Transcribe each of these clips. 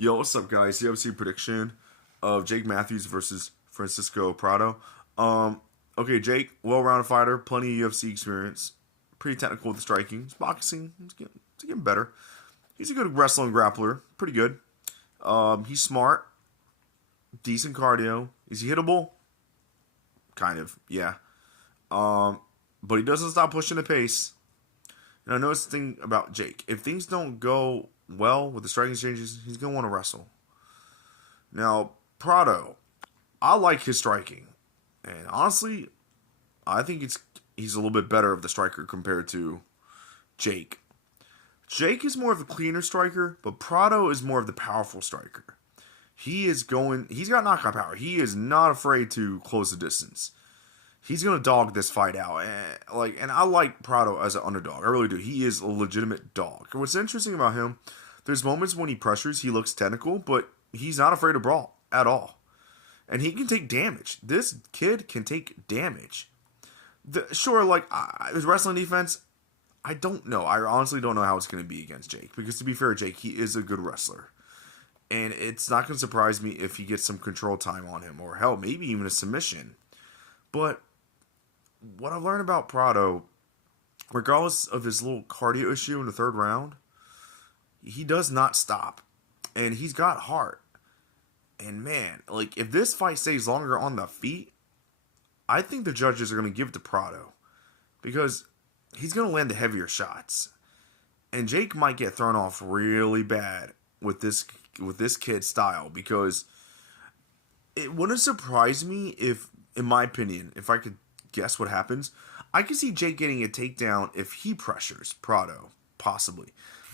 Yo, what's up, guys? UFC prediction of Jake Matthews versus Francisco Prado. Okay, Jake, well-rounded fighter, plenty of UFC experience, pretty technical with the striking. His boxing, he's getting better. He's a good wrestler and grappler, pretty good. He's smart, decent cardio. Is he hittable? Kind of, yeah. But he doesn't stop pushing the pace. And I know this thing about Jake. If things don't go well with the striking exchanges, he's going to want to wrestle. Now, Prado, I like his striking. And honestly, I think he's a little bit better of the striker compared to Jake. Jake is more of a cleaner striker, but Prado is more of the powerful striker. He's got knockout power. He is not afraid to close the distance. He's gonna dog this fight out, and I like Prado as an underdog. I really do. He is a legitimate dog. What's interesting about him, there's moments when he pressures, he looks technical, but he's not afraid to brawl at all, and he can take damage. This kid can take damage. His wrestling defense, I don't know. I honestly don't know how it's gonna be against Jake, because to be fair, Jake, he is a good wrestler, and it's not gonna surprise me if he gets some control time on him, or hell, maybe even a submission. But what I've learned about Prado, regardless of his little cardio issue in the third round, he does not stop. And he's got heart. And man, if this fight stays longer on the feet, I think the judges are going to give it to Prado. Because he's going to land the heavier shots. And Jake might get thrown off really bad with this kid's style. Because it wouldn't surprise me if, in my opinion, if I could guess what happens, I could see Jake getting a takedown if he pressures Prado, possibly.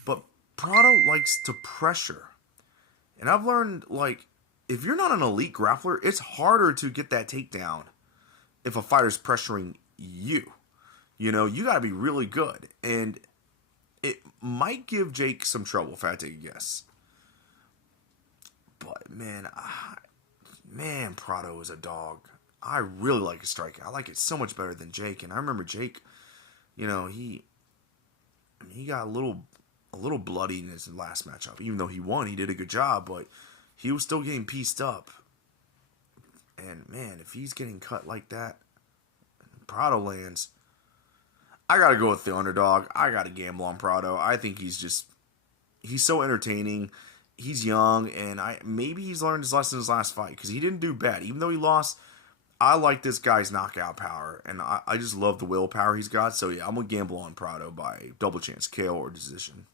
But Prado likes to pressure. And I've learned, if you're not an elite grappler, it's harder to get that takedown if a fighter's pressuring you. You know, you got to be really good. And it might give Jake some trouble if I had to take a guess. But, man, Prado is a dog. I really like his striking. I like it so much better than Jake. And I remember Jake, he got a little bloody in his last matchup. Even though he won, he did a good job, but he was still getting pieced up. And man, if he's getting cut like that, Prado lands, I gotta go with the underdog. I gotta gamble on Prado. I think he's so entertaining. He's young, and maybe he's learned his lesson in his last fight, because he didn't do bad. Even though he lost, I like this guy's knockout power, and I just love the willpower he's got. So yeah, I'm going to gamble on Prado by double chance, KO, or decision.